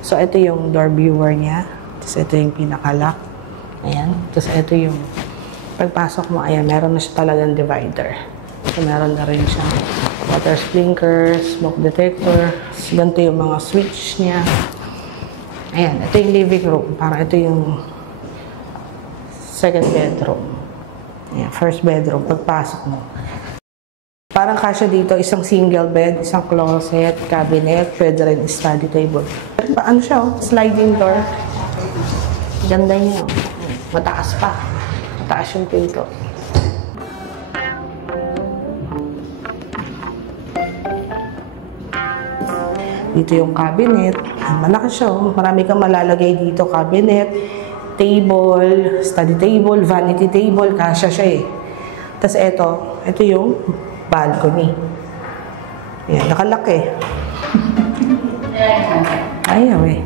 So, ito yung door viewer niya. Tapos, ito yung pinaka-lock. Ayan. Tapos, ito yung pagpasok mo, ayan, meron na siya talagang divider. So, meron na rin siya water sprinkler, smoke detector. Ganito yung mga switch niya. Ayan, ito yung living room. Parang ito yung second bedroom. Ayan, first bedroom, pagpasok mo. Parang kasya dito, isang single bed, isang closet, cabinet, pwede rin study table. Ano siya, oh? Sliding door. Ganda niya. Mataas pa. Mataas yung pinto. Dito yung cabinet. Malaki siya. Marami kang malalagay dito. Cabinet, table, study table, vanity table. Kasya siya eh. Tapos ito yung balcony. Ayan, nakalaki. Ayaw eh.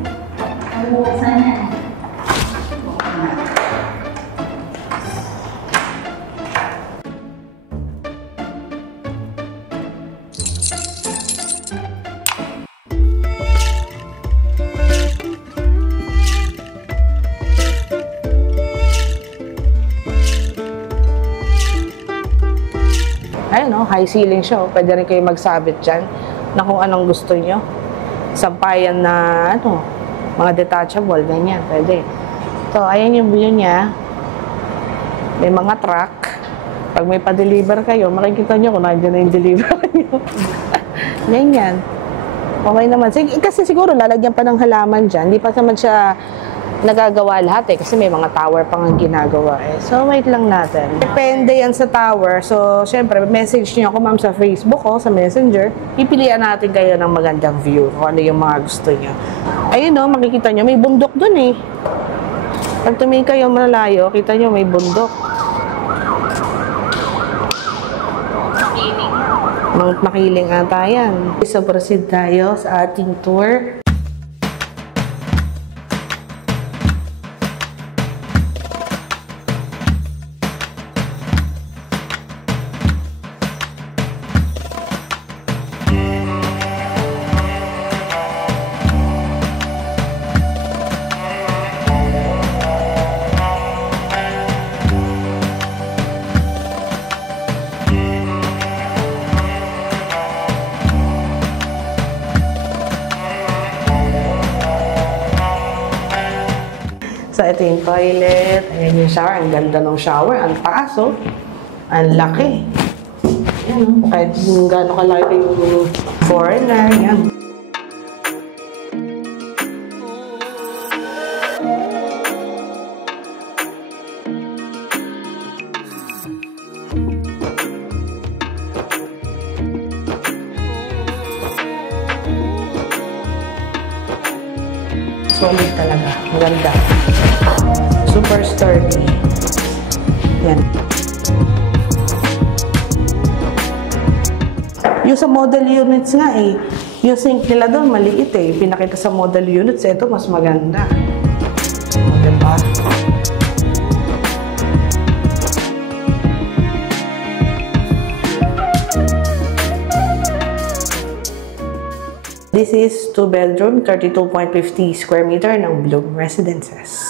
Ayun, no? High ceiling siya. Pwede rin kayo magsabit dyan na kung anong gusto nyo. Sampayan na, mga detachable, ganyan. Pwede. So, ayan yung view niya. May mga truck. Pag may pa-deliver kayo, makikita nyo kung nandiyan na yung deliver nyo. Ganyan. Okay naman. Kasi siguro lalagyan pa ng halaman dyan. Hindi pa naman siya nagagawa lahat eh. Kasi may mga tower pang ginagawa eh. So, wait lang natin. Depende yan sa tower. So, syempre, message niyo ako ma'am sa Facebook o sa Messenger. Pipilian natin kayo ng magandang view kung ano yung mga gusto niyo. Ayun o, makikita nyo, may bundok dun eh. Pag tumingin kayo malayo, kita nyo may bundok. Mount Makiling ata yan. So, proceed tayo sa ating tour. So, ito yung toilet. Ayan yung shower. Ang ganda ng shower. Ang taas, oh. Ang laki. Ayan, oh. Kahit yung gano'ng kalaki yung foreigner. Ayan. Solid talaga. Maganda. Super sturdy. Yan. Yung sa model units nga eh, yung sink nila doon maliit eh. Pinakita sa model units, ito mas maganda. O, diba? This is 2-bedroom, 32.50 square meter ng Bloom Residences.